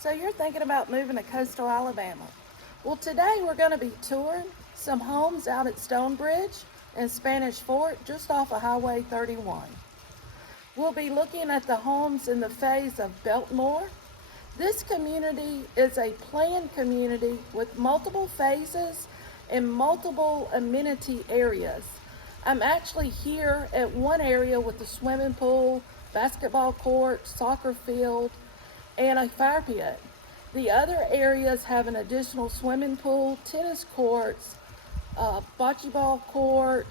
So you're thinking about moving to coastal Alabama. Well, today we're going to be touring some homes out at Stonebridge and Spanish Fort just off of Highway 31. We'll be looking at the homes in the phase of Biltmore. This community is a planned community with multiple phases and multiple amenity areas. I'm actually here at one area with a swimming pool, basketball court, soccer field, and a fire pit. The other areas have an additional swimming pool, tennis courts, bocce ball court,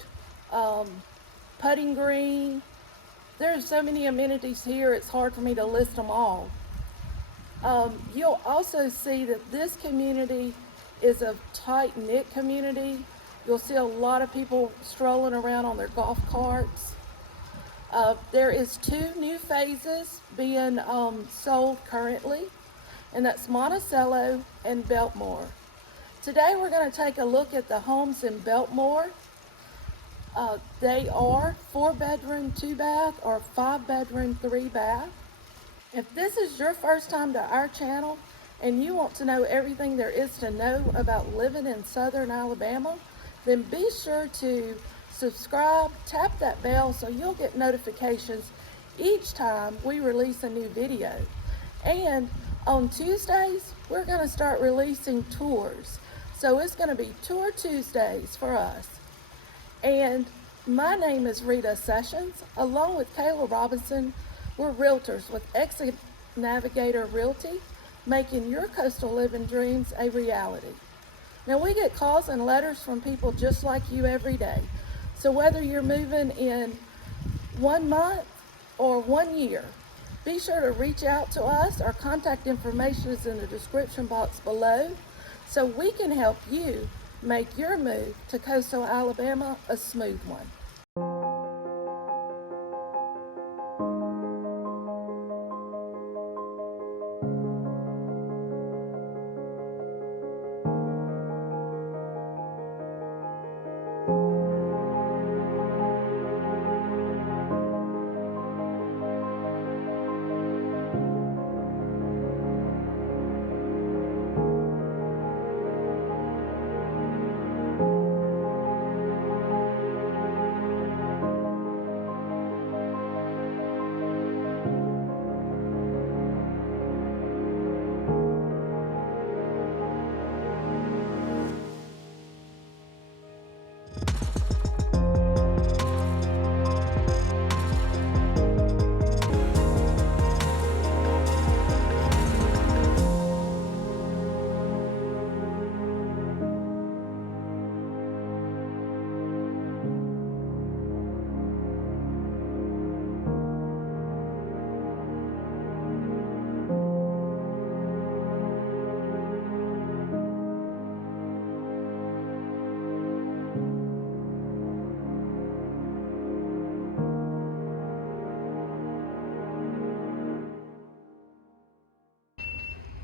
putting green. There's so many amenities here, it's hard for me to list them all. You'll also see that this community is a tight-knit community. You'll see a lot of people strolling around on their golf carts. There is 2 new phases being sold currently, and that's Monticello and Biltmore. Today we're going to take a look at the homes in Biltmore. They are 4-bedroom, 2-bath, or 5-bedroom, 3-bath. If this is your first time to our channel and you want to know everything there is to know about living in southern Alabama, then be sure to subscribe, tap that bell so you'll get notifications each time we release a new video. And on Tuesdays, we're going to start releasing tours. So it's going to be Tour Tuesdays for us. And my name is Rita Sessions. Along with Kayla Robinson, we're realtors with Exit Navigator Realty, making your coastal living dreams a reality. Now, we get calls and letters from people just like you every day. So whether you're moving in 1 month or 1 year, be sure to reach out to us. Our contact information is in the description box below so we can help you make your move to coastal Alabama a smooth one.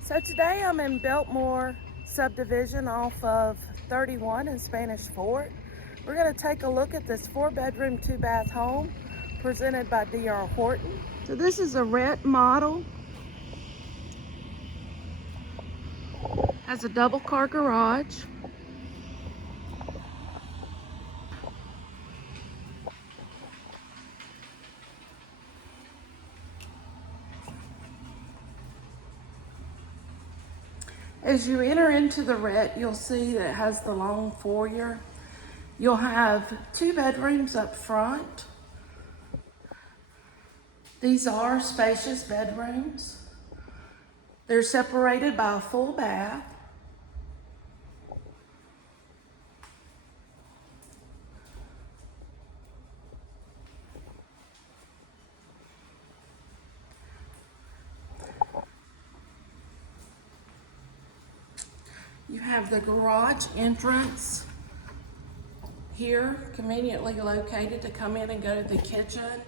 So today I'm in Biltmore subdivision off of 31 in Spanish Fort. We're going to take a look at this 4-bedroom, 2-bath home presented by D.R. Horton. So this is a Rhett model. Has a double car garage. As you enter into the Rhett, you'll see that it has the long foyer. You'll have 2 bedrooms up front. These are spacious bedrooms. They're separated by a full bath. You have the garage entrance here, conveniently located to come in and go to the kitchen.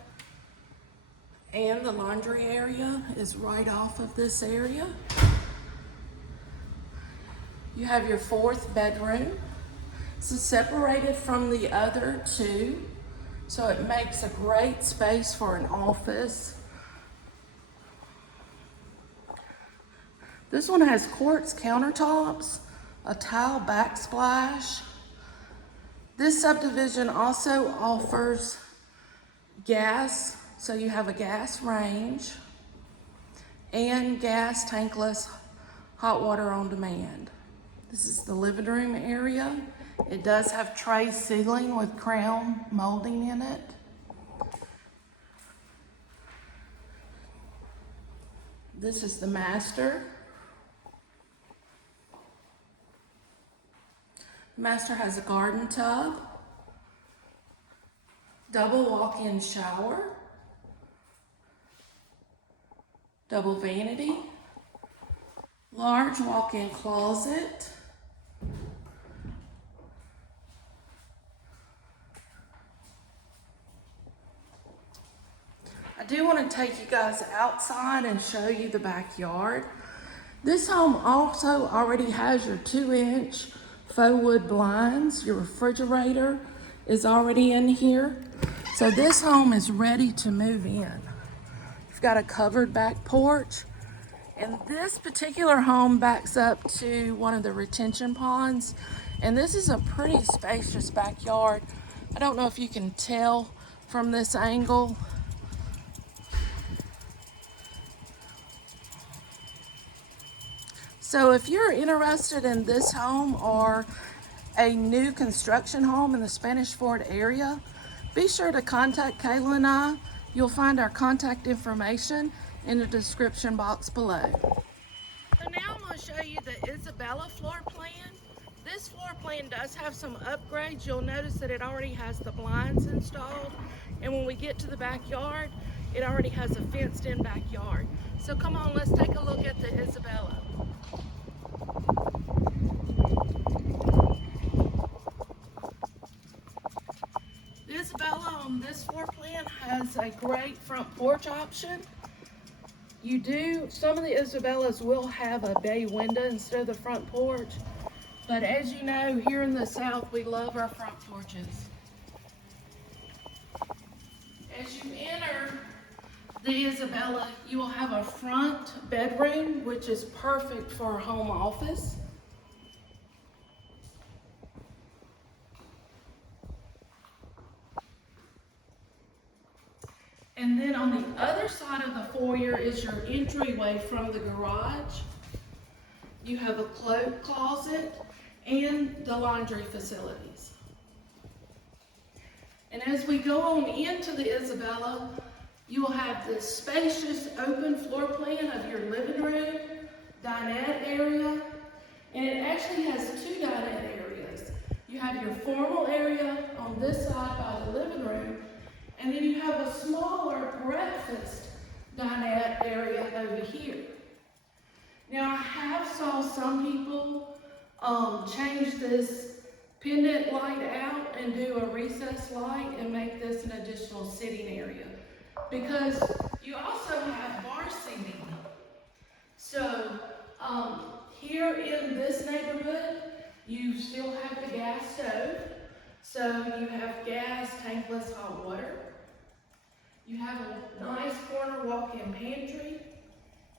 And the laundry area is right off of this area. You have your 4th bedroom. This is separated from the other 2, so it makes a great space for an office. This one has quartz countertops, a tile backsplash. This subdivision also offers gas, so you have a gas range, and gas tankless hot water on demand. This is the living room area. It does have tray ceiling with crown molding in it. This is the master. The master has a garden tub, double walk-in shower, double vanity, large walk-in closet, I do want to take you guys outside and show you the backyard. This home also already has your 2-inch faux wood blinds. Your refrigerator is already in here. So this home is ready to move in. It's got a covered back porch. And this particular home backs up to one of the retention ponds. And this is a pretty spacious backyard. I don't know if you can tell from this angle. So if you're interested in this home or a new construction home in the Spanish Fort area, be sure to contact Kayla and I. You'll find our contact information in the description box below. So now I'm going to show you the Isabella floor plan. This floor plan does have some upgrades. You'll notice that it already has the blinds installed. And when we get to the backyard, it already has a fenced in backyard. So come on, let's take a look at the Isabella. The Isabella on this floor plan has a great front porch option. Some of the Isabellas will have a bay window instead of the front porch. But as you know, here in the South, we love our front porches. As you enter the Isabella, you will have a front bedroom, which is perfect for a home office. And then on the other side of the foyer is your entryway from the garage. You have a clothes closet and the laundry facilities. And as we go on into the Isabella, you will have this spacious open floor plan of your living room, dinette area, and it actually has 2 dinette areas. You have your formal area on this side by the living room, and then you have a smaller breakfast dinette area over here. Now I have saw some people change this pendant light out and do a recessed light and make this an additional sitting area, because you also have bar seating. So here in this neighborhood, you still have the gas stove. So you have gas tankless hot water. You have a nice corner walk-in pantry.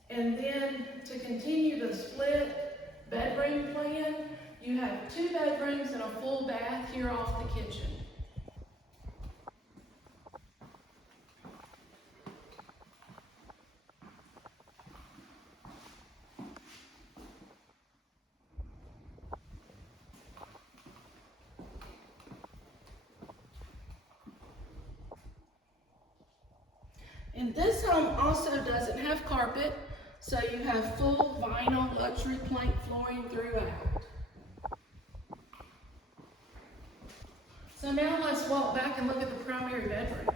And then to continue the split bedroom plan, you have 2 bedrooms and a full bath here off the kitchen. And this home also doesn't have carpet, so you have full vinyl luxury plank flooring throughout. So now let's walk back and look at the primary bedroom.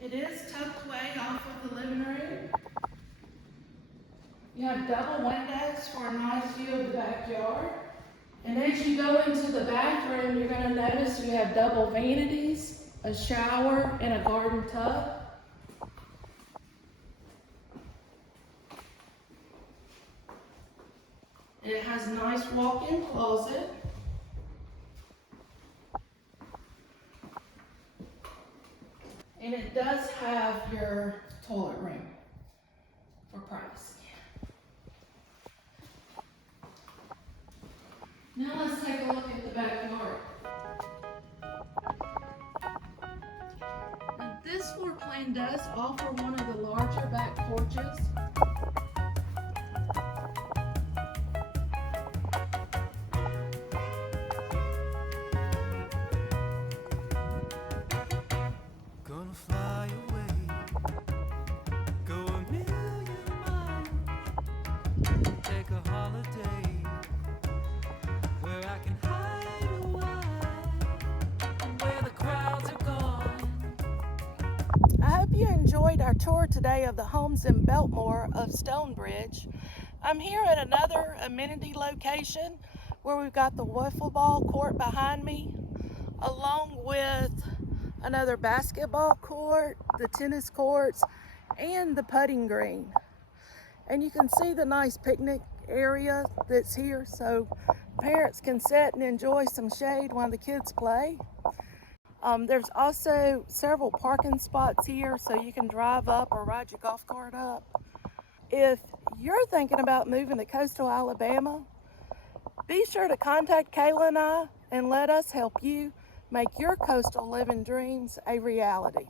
It is tucked away off of the living room. You have double windows for a nice view of the backyard. And as you go into the bathroom, you're going to notice you have double vanities, a shower, and a garden tub. It has a nice walk-in closet. And it does have your toilet room for privacy. Now let's take a look at the backyard. And this floor plan does offer one of the larger back porches. Gonna fly away, go a million miles, take a holiday where I can hide a while, where the crowds are gone. I hope you enjoyed our tour today of the homes in Biltmore of Stonebridge. I'm here at another amenity location where we've got the wiffle ball court behind me, along with another basketball court, the tennis courts, and the putting green. And you can see the nice picnic area that's here, so parents can sit and enjoy some shade while the kids play. There's also several parking spots here, so you can drive up or ride your golf cart up. If you're thinking about moving to coastal Alabama, be sure to contact Kayla and I and let us help you make your coastal living dreams a reality.